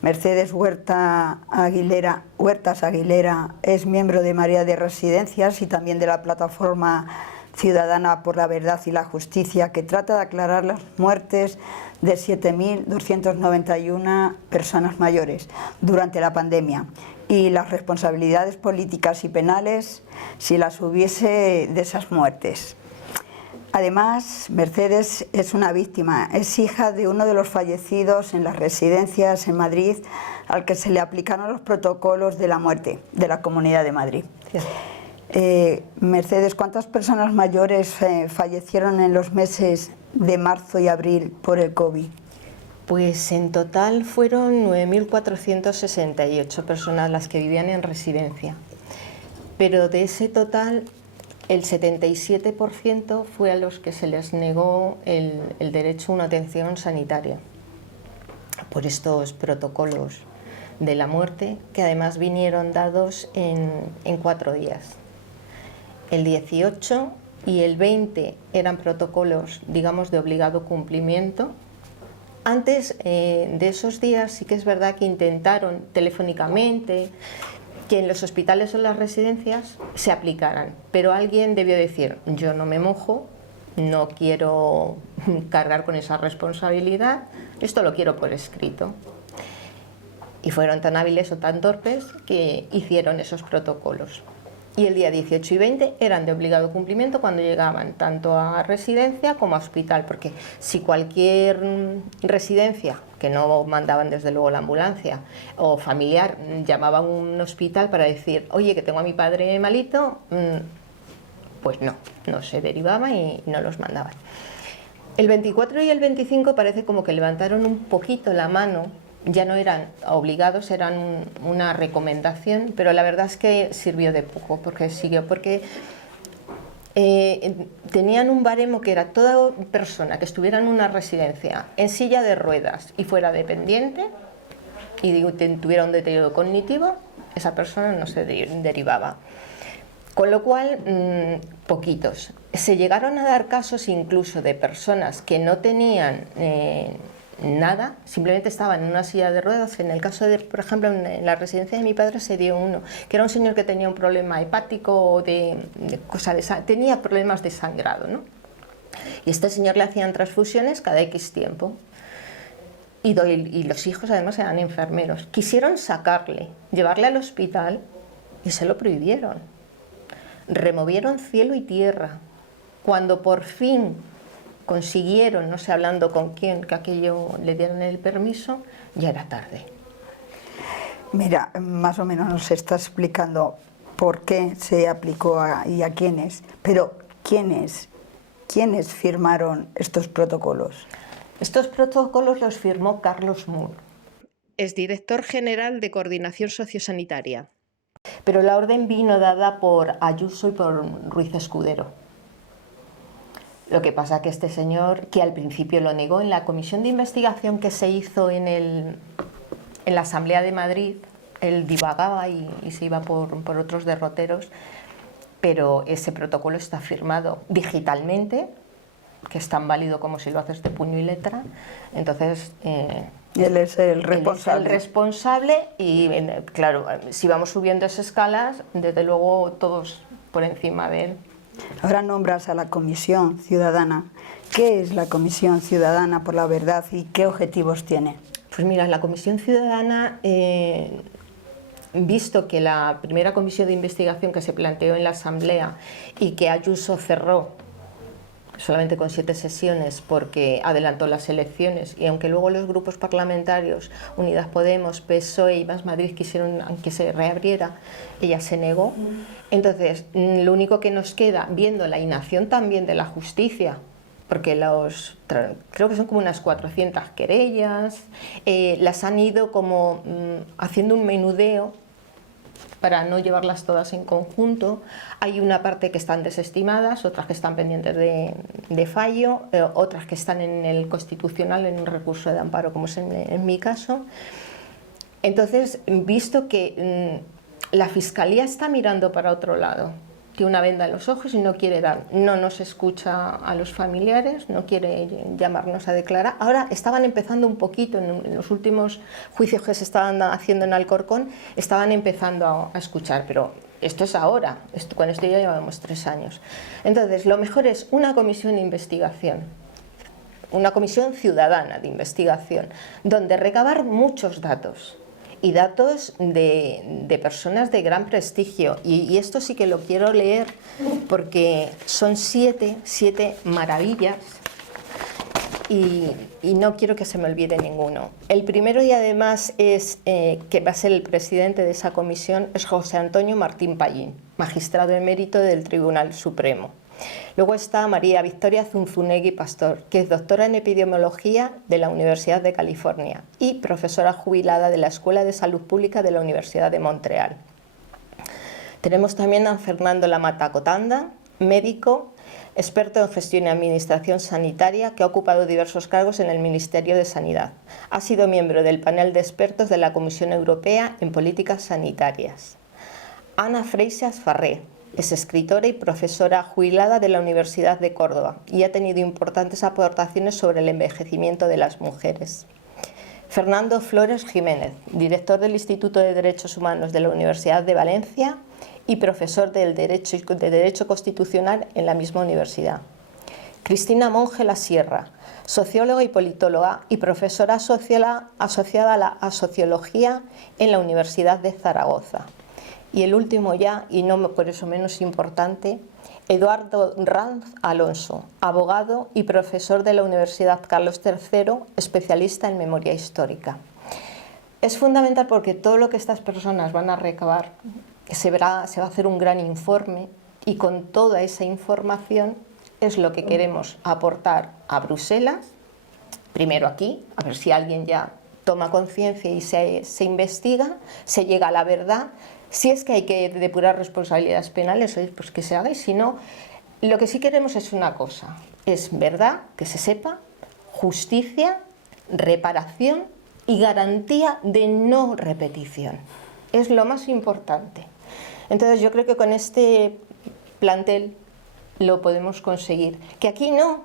Mercedes Huertas Aguilera es miembro de María de Residencias y también de la plataforma Ciudadana por la Verdad y la Justicia, que trata de aclarar las muertes de 7.291 personas mayores durante la pandemia y las responsabilidades políticas y penales, si las hubiese, de esas muertes. Además, Mercedes es una víctima, es hija de uno de los fallecidos en las residencias en Madrid al que se le aplicaron los protocolos de la muerte de la Comunidad de Madrid. Mercedes, ¿cuántas personas mayores fallecieron en los meses de marzo y abril por el COVID? Pues en total fueron 9.468 personas las que vivían en residencia, pero de ese total el 77% fue a los que se les negó el derecho a una atención sanitaria por estos protocolos de la muerte, que además vinieron dados en 4 días. El 18 y el 20 eran protocolos, digamos, de obligado cumplimiento. Antes de esos días sí que es verdad que intentaron telefónicamente que en los hospitales o las residencias se aplicaran, pero alguien debió decir: yo no me mojo, no quiero cargar con esa responsabilidad, esto lo quiero por escrito. Y fueron tan hábiles o tan torpes que hicieron esos protocolos. Y el día 18 y 20 eran de obligado cumplimiento cuando llegaban tanto a residencia como a hospital, porque si cualquier residencia, que no mandaban desde luego la ambulancia, o familiar, llamaba a un hospital para decir: oye, que tengo a mi padre malito, pues no se derivaba y no los mandaban. El 24 y el 25 parece como que levantaron un poquito la mano. Ya no eran obligados, eran una recomendación, pero la verdad es que sirvió de poco, porque tenían un baremo que era toda persona que estuviera en una residencia en silla de ruedas y fuera dependiente y tuviera un deterioro cognitivo, esa persona no se derivaba. Con lo cual, poquitos. Se llegaron a dar casos incluso de personas que no tenían nada, simplemente estaban en una silla de ruedas. En el caso de, por ejemplo, en la residencia de mi padre se dio uno, que era un señor que tenía un problema hepático o tenía problemas de sangrado, ¿no? Y este señor le hacían transfusiones cada X tiempo. Y los hijos además eran enfermeros. Quisieron sacarle, llevarle al hospital y se lo prohibieron. Removieron cielo y tierra. Cuando por fin consiguieron, no sé hablando con quién, que aquello le dieran el permiso, ya era tarde. Mira, más o menos nos está explicando por qué se aplicó y a quiénes, pero ¿quiénes firmaron estos protocolos? Estos protocolos los firmó Carlos Moore. Es director general de Coordinación Sociosanitaria. Pero la orden vino dada por Ayuso y por Ruiz Escudero. Lo que pasa que este señor, que al principio lo negó en la comisión de investigación que se hizo en la Asamblea de Madrid, él divagaba y se iba por otros derroteros, pero ese protocolo está firmado digitalmente, que es tan válido como si lo haces de puño y letra. Entonces él es el responsable. Él es el responsable y, claro, si vamos subiendo esas escalas, desde luego todos por encima de él. Ahora nombras a la Comisión Ciudadana. ¿Qué es la Comisión Ciudadana por la Verdad y qué objetivos tiene? Pues mira, la Comisión Ciudadana, visto que la primera comisión de investigación que se planteó en la Asamblea y que Ayuso cerró solamente con 7 sesiones porque adelantó las elecciones, y aunque luego los grupos parlamentarios Unidas Podemos, PSOE y Más Madrid quisieron que se reabriera, ella se negó. Entonces, lo único que nos queda, viendo la inacción también de la justicia, porque creo que son como unas 400 querellas, las han ido como haciendo un menudeo para no llevarlas todas en conjunto. Hay una parte que están desestimadas, otras que están pendientes de fallo, otras que están en el Constitucional en un recurso de amparo, como es en mi caso. Entonces, visto que la Fiscalía está mirando para otro lado tiene una venda en los ojos y no quiere dar, no nos escucha a los familiares, no quiere llamarnos a declarar. Ahora estaban empezando un poquito, en los últimos juicios que se estaban haciendo en Alcorcón, estaban empezando a escuchar, pero esto es ahora, con esto ya llevamos 3 años. Entonces, lo mejor es una comisión de investigación, una comisión ciudadana de investigación, donde recabar muchos datos. Y datos de personas de gran prestigio. Y esto sí que lo quiero leer porque son 7 maravillas y no quiero que se me olvide ninguno. El primero, y además es que va a ser el presidente de esa comisión, es José Antonio Martín Pallín, magistrado emérito del Tribunal Supremo. Luego está María Victoria Zunzunegui Pastor, que es doctora en epidemiología de la Universidad de California y profesora jubilada de la Escuela de Salud Pública de la Universidad de Montreal. Tenemos también a Fernando Lamata Cotanda, médico, experto en gestión y administración sanitaria, que ha ocupado diversos cargos en el Ministerio de Sanidad. Ha sido miembro del panel de expertos de la Comisión Europea en Políticas Sanitarias. Ana Freixas Farré es escritora y profesora jubilada de la Universidad de Córdoba y ha tenido importantes aportaciones sobre el envejecimiento de las mujeres. Fernando Flores Jiménez, director del Instituto de Derechos Humanos de la Universidad de Valencia y profesor de Derecho Constitucional en la misma universidad. Cristina Monge La Sierra, socióloga y politóloga y profesora asociada a Sociología en la Universidad de Zaragoza. Y el último ya, y no por eso menos importante, Eduardo Ranz Alonso, abogado y profesor de la Universidad Carlos III, especialista en memoria histórica. Es fundamental porque todo lo que estas personas van a recabar se va a hacer un gran informe y con toda esa información es lo que queremos aportar a Bruselas, primero aquí, a ver si alguien ya toma conciencia y se investiga, se llega a la verdad. Si es que hay que depurar responsabilidades penales, pues que se haga, y si no, lo que sí queremos es una cosa, es verdad, que se sepa, justicia, reparación y garantía de no repetición. Es lo más importante. Entonces yo creo que con este plantel lo podemos conseguir. Que aquí no,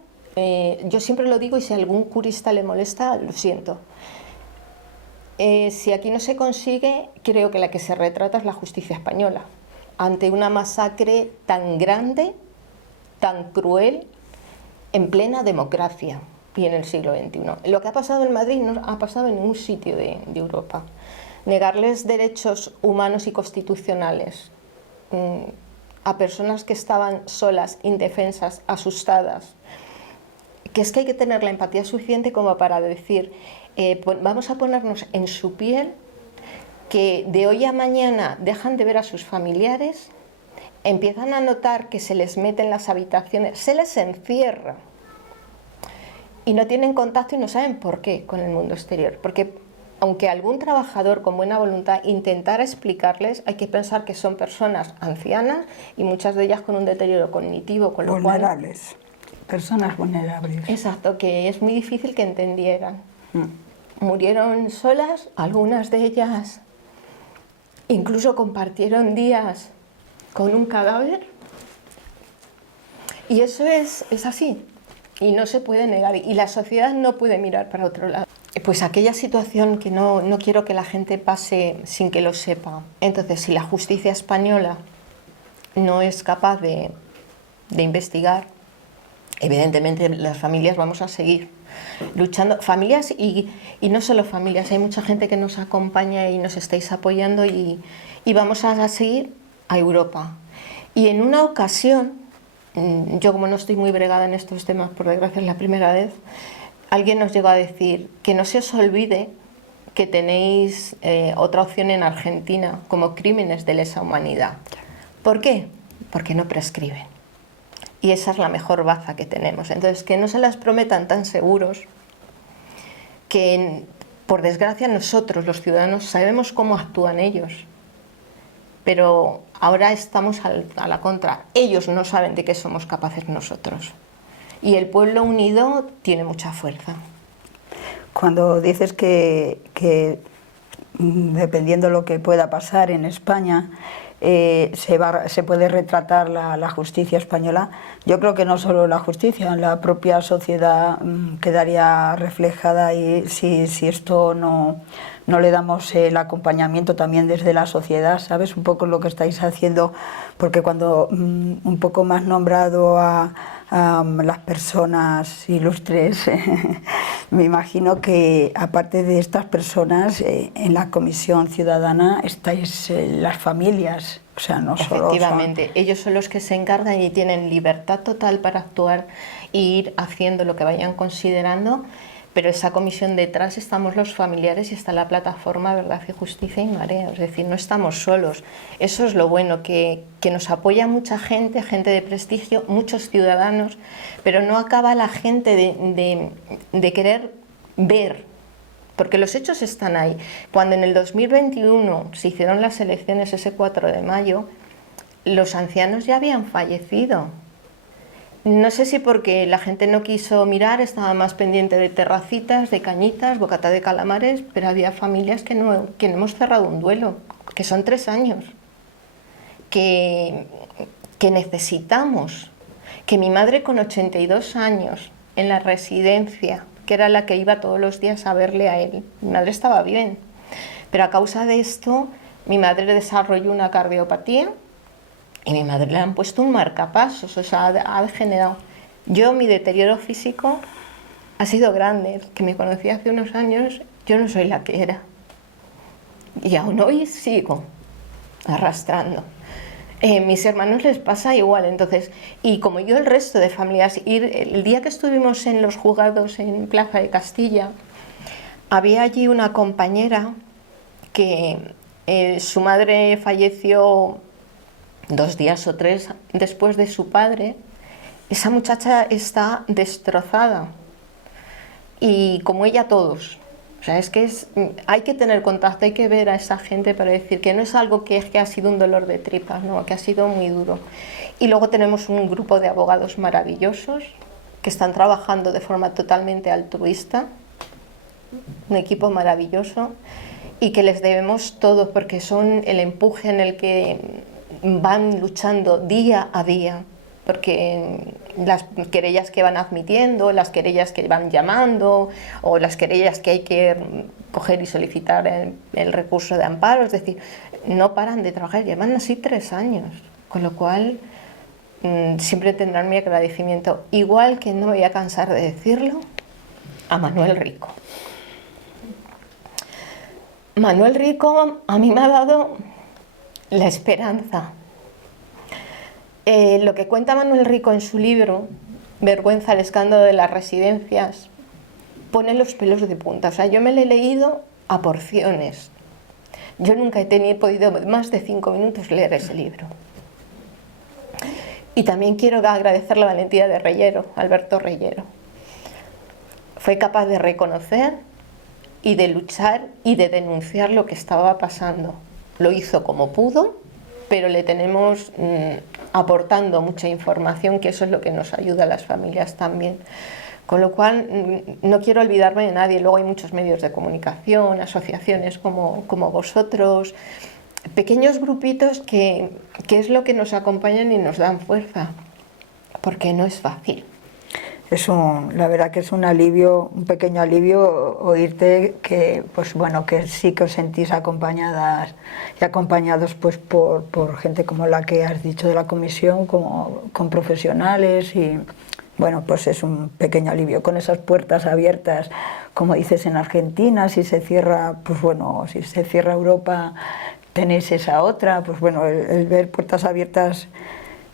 yo siempre lo digo y si a algún jurista le molesta, lo siento. Si aquí no se consigue, creo que la que se retrata es la justicia española, ante una masacre tan grande, tan cruel, en plena democracia y en el siglo XXI. Lo que ha pasado en Madrid no ha pasado en ningún sitio de Europa. Negarles derechos humanos y constitucionales a personas que estaban solas, indefensas, asustadas, que es que hay que tener la empatía suficiente como para decir, vamos a ponernos en su piel, que de hoy a mañana dejan de ver a sus familiares, empiezan a notar que se les mete en las habitaciones, se les encierra y no tienen contacto y no saben por qué con el mundo exterior. Porque aunque algún trabajador con buena voluntad intentara explicarles, hay que pensar que son personas ancianas y muchas de ellas con un deterioro cognitivo, con lo vulnerables, personas vulnerables. Exacto, que es muy difícil que entendieran. Murieron solas, algunas de ellas incluso compartieron días con un cadáver, y eso es así y no se puede negar, y la sociedad no puede mirar para otro lado. Pues aquella situación que no quiero que la gente pase sin que lo sepa. Entonces, si la justicia española no es capaz de investigar, evidentemente las familias vamos a seguir luchando, familias y no solo familias, hay mucha gente que nos acompaña y nos estáis apoyando, y vamos a seguir a Europa. Y en una ocasión, yo como no estoy muy bregada en estos temas, por desgracia es la primera vez, alguien nos llegó a decir que no se os olvide que tenéis otra opción en Argentina como crímenes de lesa humanidad. ¿Por qué? Porque no prescriben. Y esa es la mejor baza que tenemos. Entonces, que no se las prometan tan seguros, que por desgracia nosotros, los ciudadanos, sabemos cómo actúan ellos, pero ahora estamos a la contra. Ellos no saben de qué somos capaces nosotros. Y el pueblo unido tiene mucha fuerza. Cuando dices que dependiendo de lo que pueda pasar en España, se puede retratar la justicia española. Yo creo que no solo la justicia, la propia sociedad quedaría reflejada, y si esto no le damos el acompañamiento también desde la sociedad, ¿sabes? Un poco lo que estáis haciendo, porque cuando un poco más nombrado a las personas ilustres, me imagino que aparte de estas personas, en la Comisión Ciudadana estáis las familias, o sea, no solo Efectivamente, ellos son los que se encargan y tienen libertad total para actuar e ir haciendo lo que vayan considerando, pero esa comisión detrás estamos los familiares y está la plataforma Verdad y Justicia y Marea, es decir, no estamos solos. Eso es lo bueno, que nos apoya mucha gente, gente de prestigio, muchos ciudadanos, pero no acaba la gente de querer ver, porque los hechos están ahí. Cuando en el 2021 se hicieron las elecciones ese 4 de mayo, los ancianos ya habían fallecido. No sé si porque la gente no quiso mirar, estaba más pendiente de terracitas, de cañitas, bocata de calamares, pero había familias que no hemos cerrado un duelo, que son 3 años, que necesitamos, que mi madre con 82 años en la residencia, que era la que iba todos los días a verle a él, mi madre estaba bien, pero a causa de esto mi madre desarrolló una cardiopatía, y a mi madre le han puesto un marcapasos, o sea, ha degenerado. Mi deterioro físico ha sido grande. El que me conocí hace unos años, yo no soy la que era. Y aún hoy sigo arrastrando. Mis hermanos les pasa igual, entonces, y como yo, el resto de familias, el día que estuvimos en los juzgados en Plaza de Castilla, había allí una compañera que su madre falleció 2 días o 3 después de su padre. Esa muchacha está destrozada, y como ella todos. O sea, hay que tener contacto, hay que ver a esa gente para decir que no es algo que ha sido un dolor de tripas, no, que ha sido muy duro. Y luego tenemos un grupo de abogados maravillosos que están trabajando de forma totalmente altruista, un equipo maravilloso, y que les debemos todo, porque son el empuje en el que van luchando día a día, porque las querellas que van admitiendo, las querellas que van llamando, o las querellas que hay que coger y solicitar el recurso de amparo, es decir, no paran de trabajar, llevan así 3 años, con lo cual siempre tendrán mi agradecimiento, igual que no me voy a cansar de decirlo, a Manuel Rico. Manuel Rico a mí me ha dado la esperanza. Lo que cuenta Manuel Rico en su libro, Vergüenza, el escándalo de las residencias, pone los pelos de punta. O sea, yo me lo he leído a porciones. Yo nunca he podido más de 5 minutos leer ese libro. Y también quiero agradecer la valentía de Reyero, Alberto Reyero. Fue capaz de reconocer y de luchar y de denunciar lo que estaba pasando. Lo hizo como pudo, pero le tenemos aportando mucha información, que eso es lo que nos ayuda a las familias también. Con lo cual, no quiero olvidarme de nadie. Luego hay muchos medios de comunicación, asociaciones como vosotros, pequeños grupitos que es lo que nos acompañan y nos dan fuerza, porque no es fácil. La verdad que es un alivio, un pequeño alivio oírte que, pues bueno, que sí que os sentís acompañadas y acompañados pues por gente como la que has dicho de la comisión, con profesionales, y bueno, pues es un pequeño alivio. Con esas puertas abiertas, como dices en Argentina, si se cierra, pues bueno, si se cierra Europa, tenéis esa otra, pues bueno, el ver puertas abiertas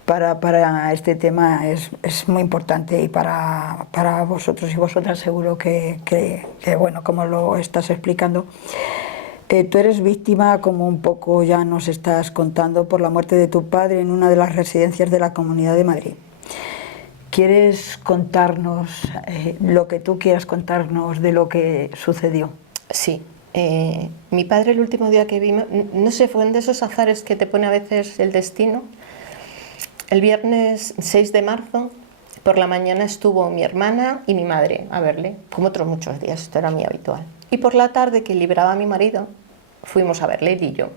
para este tema es muy importante, y para vosotros y vosotras seguro que bueno, como lo estás explicando. Tú eres víctima, como un poco ya nos estás contando, por la muerte de tu padre en una de las residencias de la Comunidad de Madrid. ¿Quieres contarnos lo que tú quieras contarnos de lo que sucedió? Sí. Mi padre, el último día que vimos, no sé, fue de esos azares que te pone a veces el destino. El viernes 6 de marzo, por la mañana, estuvo mi hermana y mi madre a verle, como otros muchos días, esto era muy habitual. Y por la tarde, que liberaba a mi marido, fuimos a verle él y yo.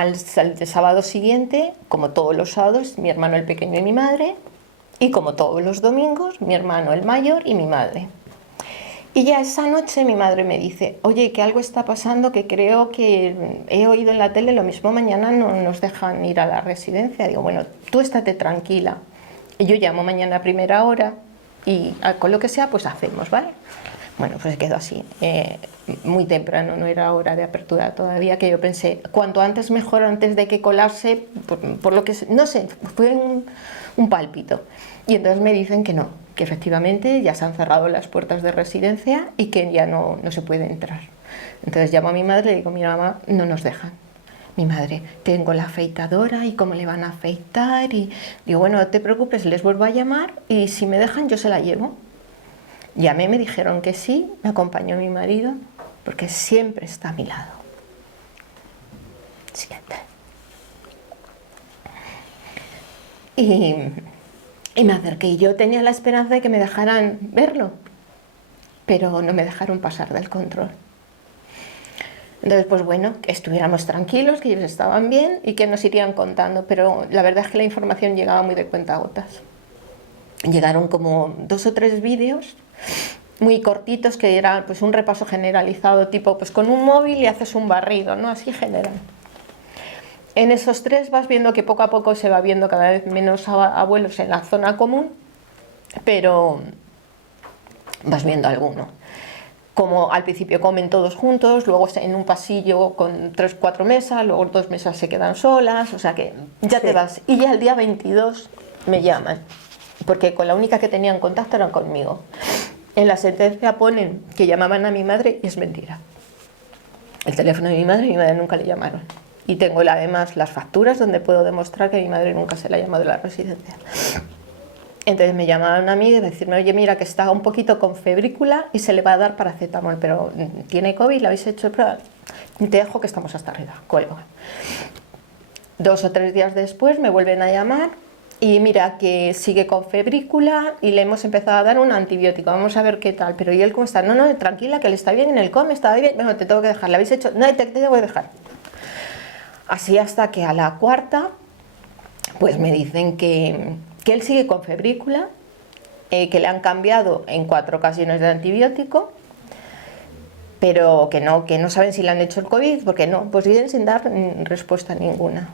al sábado siguiente, como todos los sábados, mi hermano el pequeño y mi madre, y como todos los domingos, mi hermano el mayor y mi madre. Y ya esa noche mi madre me dice, oye, que algo está pasando, que creo que he oído en la tele, lo mismo mañana no nos dejan ir a la residencia. Digo, bueno, tú estate tranquila. Y yo llamo mañana a primera hora y con lo que sea, pues hacemos, ¿vale? Bueno, pues quedó así. Muy temprano, no era hora de apertura todavía, que yo pensé, cuanto antes mejor, antes de que colase, por lo que, no sé, fue un pálpito. Y entonces me dicen que no, que efectivamente ya se han cerrado las puertas de residencia y que ya no se puede entrar. Entonces llamo a mi madre y le digo, mira mamá, no nos dejan. Mi madre, tengo la afeitadora y cómo le van a afeitar, y digo, bueno, no te preocupes, les vuelvo a llamar y si me dejan yo se la llevo. Llamé, me dijeron que sí, me acompañó mi marido, porque siempre está a mi lado. Siempre. Y me acerqué y yo tenía la esperanza de que me dejaran verlo, pero no me dejaron pasar del control. Entonces, pues bueno, que estuviéramos tranquilos, que ellos estaban bien y que nos irían contando, pero la verdad es que la información llegaba muy de cuentagotas. Llegaron como 2 o 3 vídeos muy cortitos que eran pues un repaso generalizado, tipo pues con un móvil y haces un barrido, ¿no? Así general. En esos 3 vas viendo que poco a poco se va viendo cada vez menos abuelos en la zona común, pero vas viendo alguno. Como al principio comen todos juntos, luego en un pasillo con 3 o 4 mesas, luego 2 mesas se quedan solas, o sea que ya te vas. Y ya el día 22 me llaman, porque con la única que tenían contacto era conmigo. En la sentencia ponen que llamaban a mi madre y es mentira. El teléfono de mi madre nunca le llamaron. Y tengo además las facturas donde puedo demostrar que mi madre nunca se le ha llamado de la residencia. Entonces me llamaron a mí y decirme, oye, mira que está un poquito con febrícula y se le va a dar paracetamol, pero ¿tiene COVID? ¿Le habéis hecho pruebas? Te dejo que estamos hasta arriba, cuelgo. 2 o 3 días después me vuelven a llamar y mira que sigue con febrícula y le hemos empezado a dar un antibiótico, vamos a ver qué tal. Pero ¿y él cómo está? No, no, tranquila, que él está bien, en el come, está bien, bueno, te tengo que dejar, ¿le habéis hecho? No, te tengo que dejar. Así hasta que a la 4ª, pues me dicen que él sigue con febrícula, que le han cambiado en 4 ocasiones de antibiótico, pero que no saben si le han hecho el COVID, porque no, pues siguen sin dar respuesta ninguna.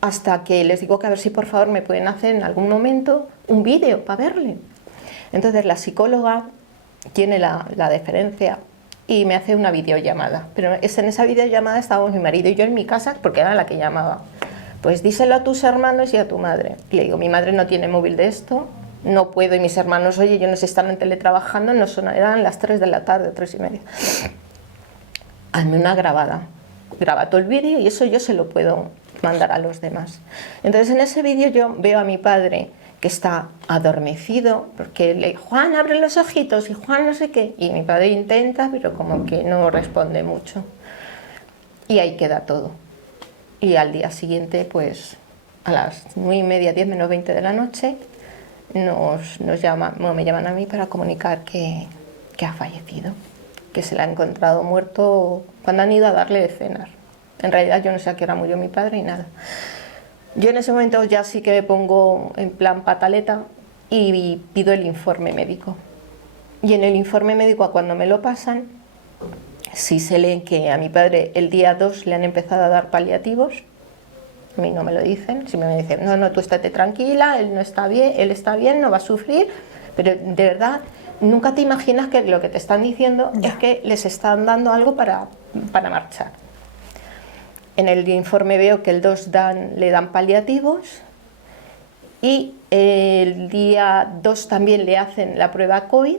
Hasta que les digo que a ver si por favor me pueden hacer en algún momento un vídeo para verle. Entonces la psicóloga tiene la deferencia y me hace una videollamada, pero en esa videollamada estábamos mi marido y yo en mi casa, porque era la que llamaba. Pues díselo a tus hermanos y a tu madre. Y le digo, mi madre no tiene móvil de esto, no puedo, y mis hermanos, oye, ellos no se están teletrabajando, eran las 3 de la tarde, 3:30. Hazme una grabada, graba todo el vídeo y eso yo se lo puedo mandar a los demás. Entonces en ese vídeo yo veo a mi padre que está adormecido, porque le digo, Juan, abre los ojitos, y Juan no sé qué, y mi padre intenta, pero como que no responde mucho. Y ahí queda todo. Y al día siguiente, pues a las 9:30, 10 menos 20 de la noche, me llaman a mí para comunicar que ha fallecido, que se le ha encontrado muerto cuando han ido a darle de cenar. En realidad yo no sé a qué hora murió mi padre ni nada. Yo en ese momento ya sí que me pongo en plan pataleta y pido el informe médico. Y en el informe médico, cuando me lo pasan, sí se lee que a mi padre el día 2 le han empezado a dar paliativos. A mí no me lo dicen, si me dicen, no, tú estate tranquila, él está bien, no va a sufrir, pero de verdad nunca te imaginas que lo que te están diciendo es que les están dando algo para marchar. En el informe veo que el 2 le dan paliativos y el día 2 también le hacen la prueba COVID,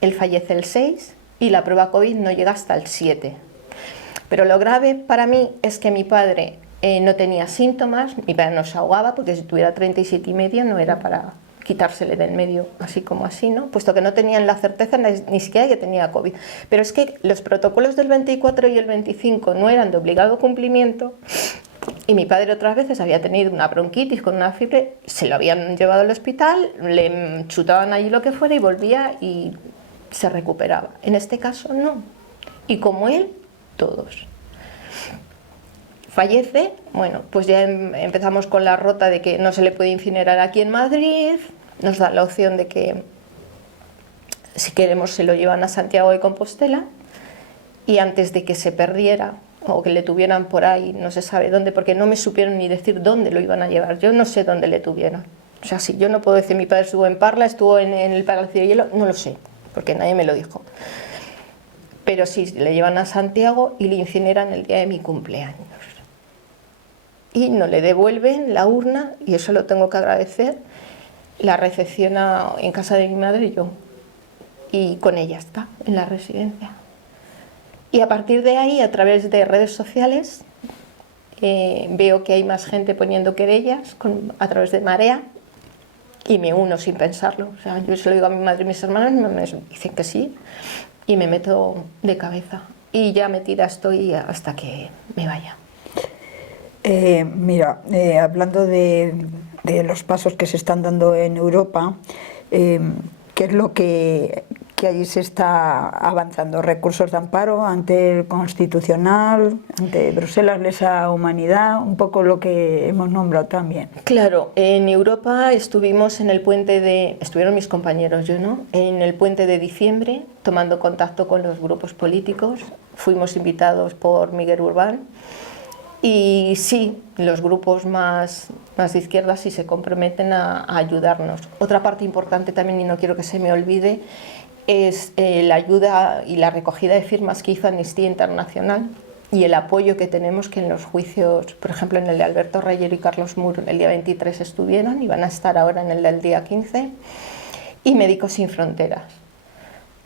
él fallece el 6 y la prueba COVID no llega hasta el 7. Pero lo grave para mí es que mi padre no tenía síntomas, mi padre no se ahogaba, porque si tuviera 37,5 no era para quitársele del medio así como así, ¿no? Puesto que no tenían la certeza ni siquiera que tenía COVID. Pero es que los protocolos del 24 y el 25 no eran de obligado cumplimiento y mi padre otras veces había tenido una bronquitis con una fiebre, se lo habían llevado al hospital, le chutaban allí lo que fuera y volvía y se recuperaba. En este caso no. Y como él, todos. fallece, bueno, pues ya empezamos con la rota de que no se le puede incinerar aquí en Madrid, nos dan la opción de que si queremos se lo llevan a Santiago de Compostela, y antes de que se perdiera o que le tuvieran por ahí, no se sabe dónde, porque no me supieron ni decir dónde lo iban a llevar, yo no sé dónde le tuvieron. O sea, si yo no puedo decir mi padre estuvo en Parla, estuvo en el Palacio de Hielo, no lo sé, porque nadie me lo dijo. Pero sí, le llevan a Santiago y le incineran el día de mi cumpleaños. Y no le devuelven la urna, y eso lo tengo que agradecer, la recepciona en casa de mi madre y yo. Y con ella está, en la residencia. Y a partir de ahí, a través de redes sociales, veo que hay más gente poniendo querellas a través de Marea, y me uno sin pensarlo. O sea, yo se lo digo a mi madre y mis hermanos, me dicen que sí, y me meto de cabeza. Y ya metida estoy hasta que me vaya. Mira, hablando de los pasos que se están dando en Europa, ¿qué es lo que allí se está avanzando? ¿Recursos de amparo ante el Constitucional, ante Bruselas, lesa humanidad? Un poco lo que hemos nombrado también. Claro, en Europa estuvimos en el puente estuvieron mis compañeros, yo no, en el puente de diciembre, tomando contacto con los grupos políticos. Fuimos invitados por Miguel Urbán. Y sí, los grupos más de izquierda sí se comprometen a ayudarnos. Otra parte importante también, y no quiero que se me olvide, es la ayuda y la recogida de firmas que hizo Amnistía Internacional y el apoyo que tenemos, que en los juicios, por ejemplo en el de Alberto Reyer y Carlos Mur, el día 23 estuvieron y van a estar ahora en el del día 15, y Médicos Sin Fronteras.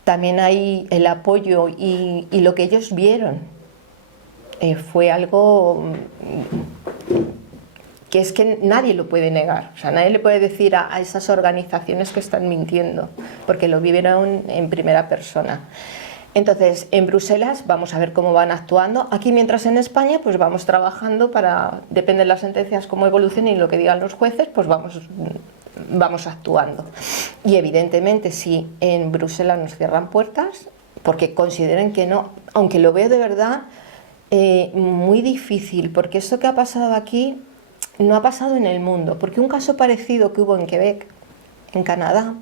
También hay el apoyo y lo que ellos vieron. Fue algo que es que nadie lo puede negar, o sea, nadie le puede decir a esas organizaciones que están mintiendo, porque lo vivieron en primera persona. Entonces, en Bruselas vamos a ver cómo van actuando. Aquí, mientras en España, pues vamos trabajando para, depende de las sentencias, cómo evolucionen y lo que digan los jueces, pues vamos actuando. Y evidentemente, si en Bruselas nos cierran puertas, porque consideren que no, aunque lo veo de verdad muy difícil, porque esto que ha pasado aquí no ha pasado en el mundo, porque un caso parecido que hubo en Quebec, en Canadá,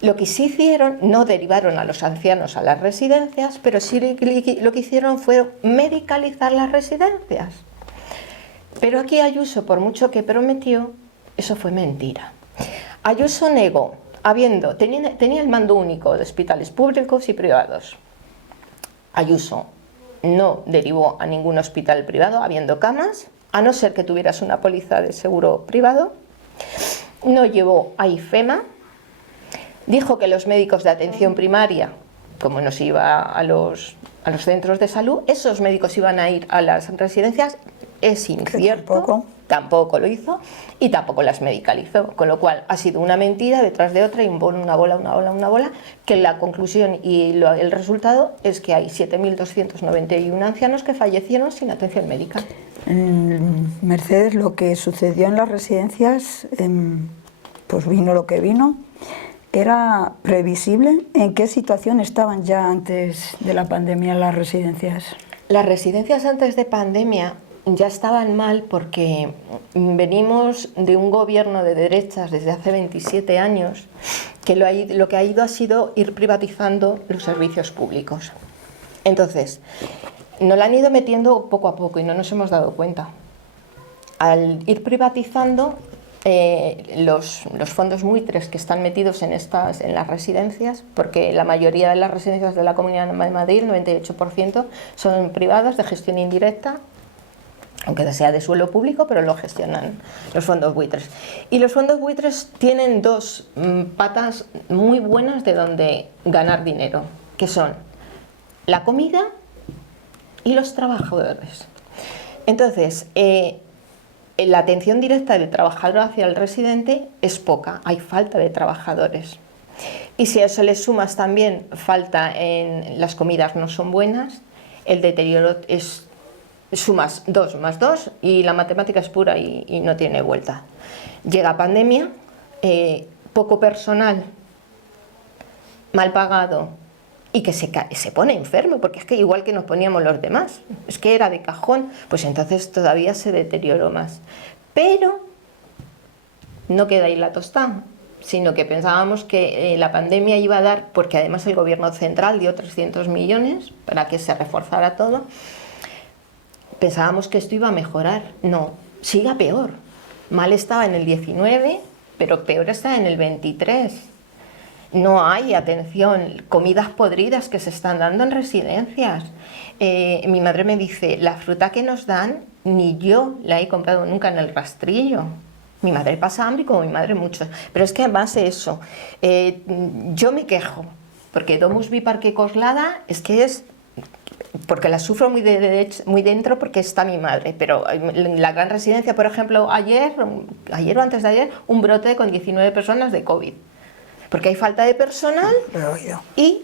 lo que sí hicieron, no derivaron a los ancianos a las residencias, pero sí lo que hicieron fue medicalizar las residencias. Pero aquí Ayuso, por mucho que prometió, eso fue mentira. Ayuso negó, tenía el mando único de hospitales públicos y privados. Ayuso no derivó a ningún hospital privado, habiendo camas, a no ser que tuvieras una póliza de seguro privado. No llevó a IFEMA. Dijo que los médicos de atención primaria, como nos iba a los centros de salud, esos médicos iban a ir a las residencias. Es incierto, tampoco lo hizo, y tampoco las medicalizó, con lo cual ha sido una mentira detrás de otra, y una bola, que la conclusión y el resultado es que hay 7.291 ancianos que fallecieron sin atención médica. Mercedes, lo que sucedió en las residencias, pues vino lo que vino. ¿Era previsible? ¿En qué situación estaban ya antes de la pandemia las residencias? Las residencias antes de pandemia ya estaban mal porque venimos de un gobierno de derechas desde hace 27 años que lo que ha ido ha sido ir privatizando los servicios públicos. Entonces, nos la han ido metiendo poco a poco y no nos hemos dado cuenta. Al ir privatizando, los fondos buitres que están metidos en las residencias, porque la mayoría de las residencias de la Comunidad de Madrid, el 98%, son privadas de gestión indirecta, aunque sea de suelo público, pero lo gestionan los fondos buitres. Y los fondos buitres tienen dos patas muy buenas de donde ganar dinero, que son la comida y los trabajadores. Entonces, la atención directa del trabajador hacia el residente es poca, hay falta de trabajadores. Y si a eso le sumas también falta en las comidas, no son buenas, el deterioro es sumas 2 más 2 y la matemática es pura y no tiene vuelta. Llega pandemia, poco personal, mal pagado y que se pone enfermo, porque es que igual que nos poníamos los demás, es que era de cajón, pues entonces todavía se deterioró más. Pero no queda ahí la tostada, sino que pensábamos que la pandemia iba a dar, porque además el gobierno central dio 300 millones para que se reforzara todo, pensábamos que esto iba a mejorar. No, sigue peor. Mal estaba en el 19, pero peor está en el 23. No hay atención, comidas podridas que se están dando en residencias. Mi madre me dice, la fruta que nos dan, ni yo la he comprado nunca en el rastrillo. Mi madre pasa hambre, como mi madre mucho. Pero es que además de eso, yo me quejo, porque Domus Biparque Coslada es que es... porque la sufro muy dentro porque está mi madre, pero en la gran residencia, por ejemplo, ayer o antes de ayer, un brote con 19 personas de COVID. Porque hay falta de personal y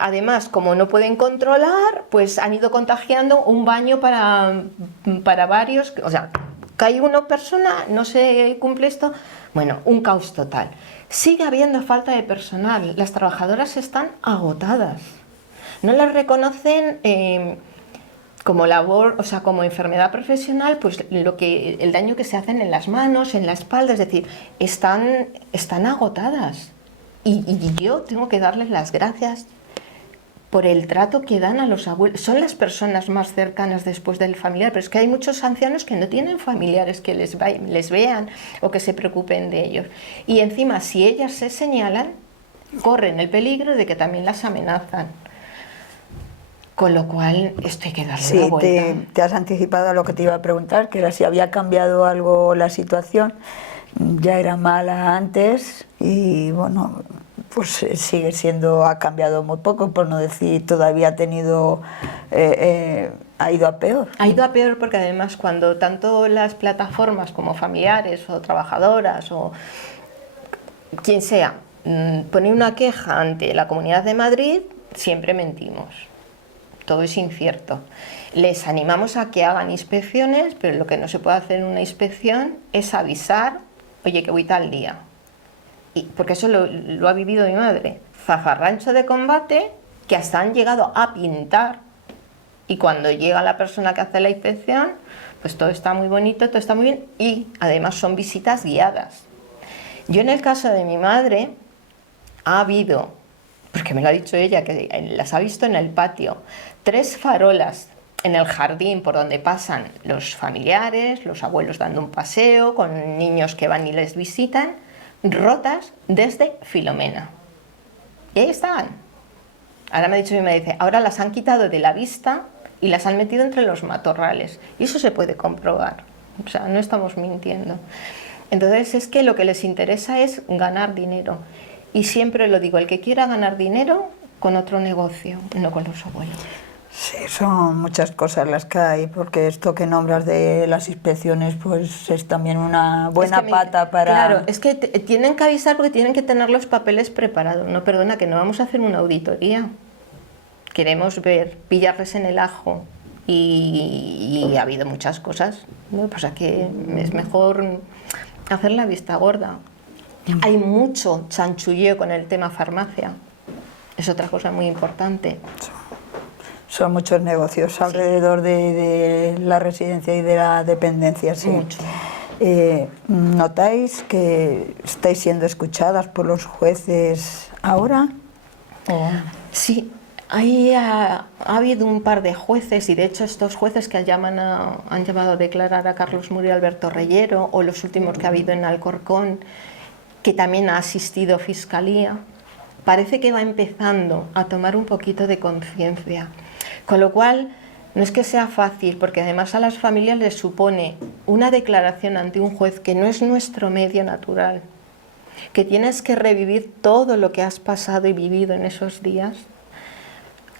además, como no pueden controlar, pues han ido contagiando un baño para varios, o sea, cae una persona, no se cumple esto, bueno, un caos total. Sigue habiendo falta de personal, las trabajadoras están agotadas, no las reconocen como labor, o sea, como enfermedad profesional, pues el daño que se hacen en las manos, en la espalda, es decir, están agotadas. Y yo tengo que darles las gracias por el trato que dan a los abuelos. Son las personas más cercanas después del familiar, pero es que hay muchos ancianos que no tienen familiares que les vean o que se preocupen de ellos. Y encima, si ellas se señalan, corren el peligro de que también las amenazan. Con lo cual, esto hay que darle la vuelta. Sí, te has anticipado a lo que te iba a preguntar, que era si había cambiado algo la situación. Ya era mala antes y bueno, pues sigue siendo, ha cambiado muy poco, por no decir todavía ha tenido, ha ido a peor. Ha ido a peor porque además cuando tanto las plataformas como familiares o trabajadoras o quien sea pone una queja ante la Comunidad de Madrid, siempre mentimos. Todo es incierto. Les animamos a que hagan inspecciones, pero lo que no se puede hacer en una inspección es avisar, oye, que voy tal día. Porque eso lo ha vivido mi madre. Zafarrancho de combate, que hasta han llegado a pintar. Y cuando llega la persona que hace la inspección, pues todo está muy bonito, todo está muy bien. Y además son visitas guiadas. Yo en el caso de mi madre, ha habido, porque me lo ha dicho ella, que las ha visto en el patio, 3 farolas en el jardín por donde pasan los familiares, los abuelos dando un paseo, con niños que van y les visitan, rotas desde Filomena. Y ahí estaban. Ahora me ha dicho mi madre, dice, ahora las han quitado de la vista y las han metido entre los matorrales. Y eso se puede comprobar. O sea, no estamos mintiendo. Entonces es que lo que les interesa es ganar dinero. Y siempre lo digo, el que quiera ganar dinero con otro negocio, no con los abuelos. Sí, son muchas cosas las que hay, porque esto que nombras de las inspecciones, pues es también una buena pata para... Claro, es que tienen que avisar porque tienen que tener los papeles preparados. No, perdona, que no vamos a hacer una auditoría. Queremos ver, pillarles en el ajo. Y ha habido muchas cosas, ¿no? Pasa que es mejor hacer la vista gorda. Hay mucho chanchulleo con el tema farmacia. Es otra cosa muy importante. Son muchos negocios alrededor de la residencia y de la dependencia. Sí. Mucho. ¿Notáis que estáis siendo escuchadas por los jueces ahora? Sí, ha habido un par de jueces, y de hecho estos jueces que han llamado a declarar a Carlos Muro y Alberto Reyero, o los últimos que ha habido en Alcorcón, que también ha asistido Fiscalía, parece que va empezando a tomar un poquito de conciencia. Con lo cual, no es que sea fácil, porque además a las familias les supone una declaración ante un juez que no es nuestro medio natural, que tienes que revivir todo lo que has pasado y vivido en esos días.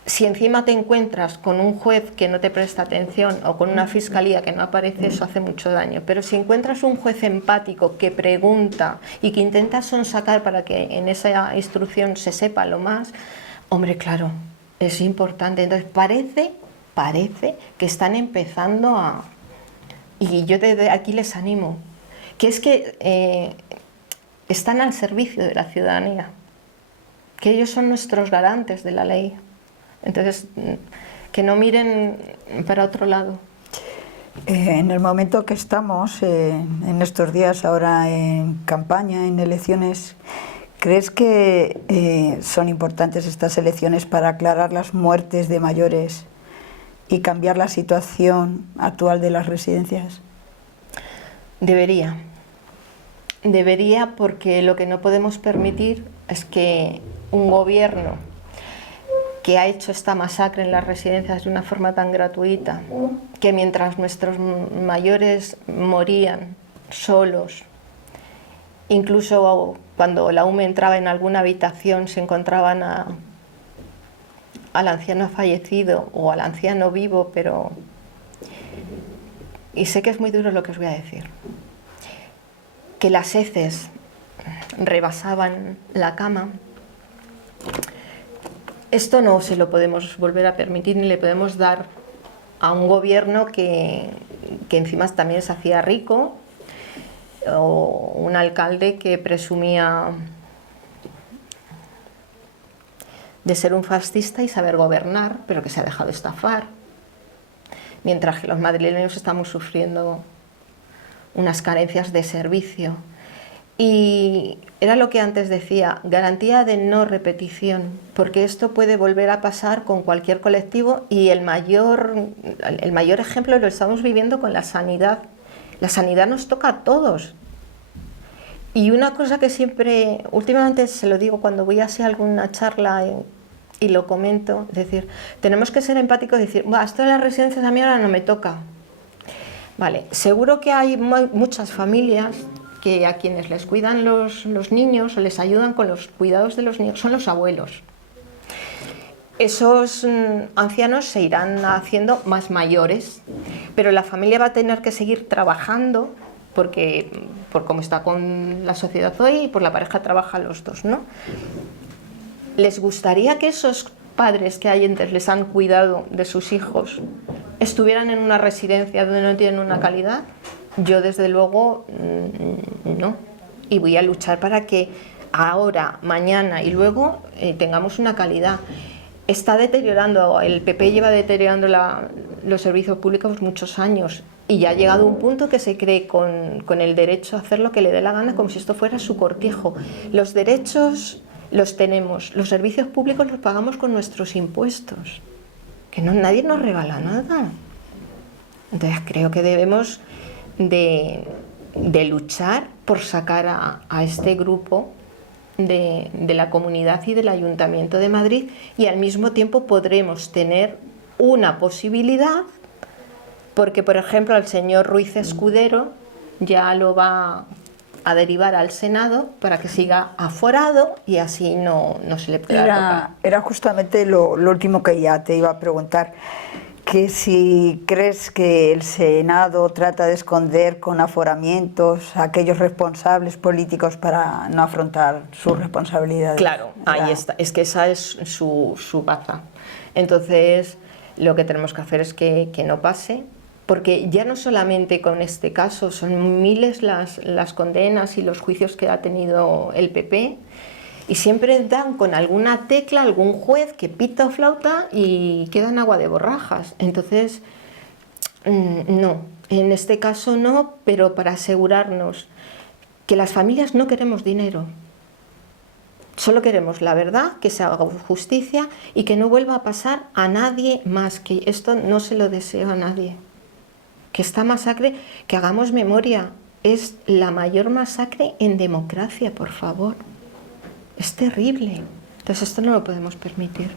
Si encima te encuentras con un juez que no te presta atención o con una fiscalía que no aparece, eso hace mucho daño. Pero si encuentras un juez empático que pregunta y que intenta sonsacar para que en esa instrucción se sepa lo más, hombre, claro, es importante. Entonces parece que están empezando a... Y yo desde aquí les animo, que es que están al servicio de la ciudadanía. que ellos son nuestros garantes de la ley. Entonces, que no miren para otro lado. En el momento que estamos, en estos días, ahora en campaña, en elecciones, ¿crees que son importantes estas elecciones para aclarar las muertes de mayores y cambiar la situación actual de las residencias? Debería. Debería, porque lo que no podemos permitir es que un gobierno que ha hecho esta masacre en las residencias de una forma tan gratuita, que mientras nuestros mayores morían solos, incluso cuando la UME entraba en alguna habitación se encontraban al anciano fallecido o al anciano vivo, pero... Y sé que es muy duro lo que os voy a decir. Que las heces rebasaban la cama. Esto no se lo podemos volver a permitir ni le podemos dar a un gobierno que encima también se hacía rico, o un alcalde que presumía de ser un fascista y saber gobernar, pero que se ha dejado estafar, mientras que los madrileños estamos sufriendo unas carencias de servicio. Y era lo que antes decía, garantía de no repetición, porque esto puede volver a pasar con cualquier colectivo, y el mayor ejemplo lo estamos viviendo con la sanidad. La sanidad nos toca a todos. Y una cosa que siempre, últimamente se lo digo cuando voy a hacer alguna charla y lo comento, es decir, tenemos que ser empáticos y decir, esto de las residencias a mí ahora no me toca. Vale, seguro que hay muchas familias que a quienes les cuidan los niños o les ayudan con los cuidados de los niños son los abuelos. Esos ancianos se irán haciendo más mayores, pero la familia va a tener que seguir trabajando porque por cómo está con la sociedad hoy y por la pareja trabajan los dos, ¿no? ¿Les gustaría que esos padres que hay antes les han cuidado de sus hijos estuvieran en una residencia donde no tienen una calidad? Yo desde luego no, y voy a luchar para que ahora, mañana y luego tengamos una calidad. Está deteriorando, el PP lleva deteriorando los servicios públicos muchos años y ya ha llegado un punto que se cree con el derecho a hacer lo que le dé la gana, como si esto fuera su cortijo. Los derechos los tenemos, los servicios públicos los pagamos con nuestros impuestos, que nadie nos regala nada. Entonces creo que debemos de luchar por sacar a este grupo de la comunidad y del Ayuntamiento de Madrid, y al mismo tiempo podremos tener una posibilidad, porque por ejemplo al señor Ruiz Escudero ya lo va a derivar al Senado para que siga aforado y así no se le pueda tocar. Era justamente lo último que ya te iba a preguntar, que si crees que el Senado trata de esconder con aforamientos a aquellos responsables políticos para no afrontar sus responsabilidades. Claro, ahí está, es que esa es su baza. Entonces, lo que tenemos que hacer es que no pase, porque ya no solamente con este caso, son miles las condenas y los juicios que ha tenido el PP, y siempre dan con alguna tecla, algún juez que pita o flauta y queda en agua de borrajas. Entonces, no, en este caso no, pero para asegurarnos que las familias no queremos dinero. Solo queremos la verdad, que se haga justicia y que no vuelva a pasar a nadie más, que esto no se lo deseo a nadie. Que esta masacre, que hagamos memoria, es la mayor masacre en democracia, por favor. Es terrible. Entonces esto no lo podemos permitir.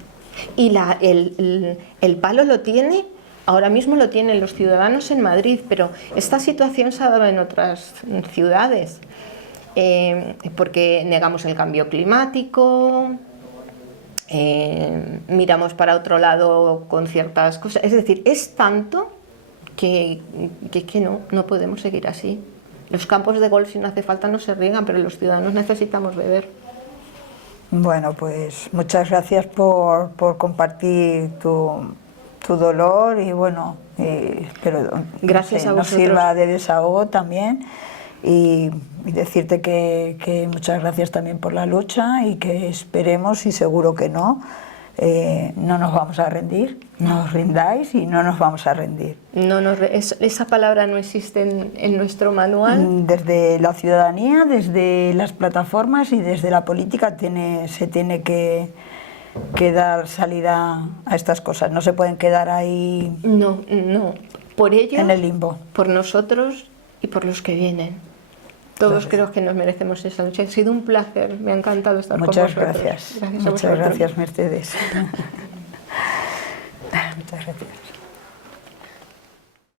Y el palo lo tiene, ahora mismo lo tienen los ciudadanos en Madrid, pero esta situación se ha dado en otras ciudades, porque negamos el cambio climático, miramos para otro lado con ciertas cosas. Es decir, es tanto que no podemos seguir así. Los campos de golf, si no hace falta, no se riegan, pero los ciudadanos necesitamos beber. Bueno, pues muchas gracias por compartir tu dolor y bueno, espero gracias a nos vosotros. sirva de desahogo también. y decirte que muchas gracias también por la lucha y que esperemos, y seguro que no nos vamos a rendir, no os rindáis y no nos vamos a rendir. Esa palabra no existe en nuestro manual. Desde la ciudadanía, desde las plataformas y desde la política se tiene que dar salida a estas cosas, no se pueden quedar ahí por ellos, en el limbo. Por nosotros y por los que vienen. Todos creo que nos merecemos esa lucha. Ha sido un placer, me ha encantado estar con vosotros. Muchas gracias. Muchas gracias, Mercedes. Muchas gracias.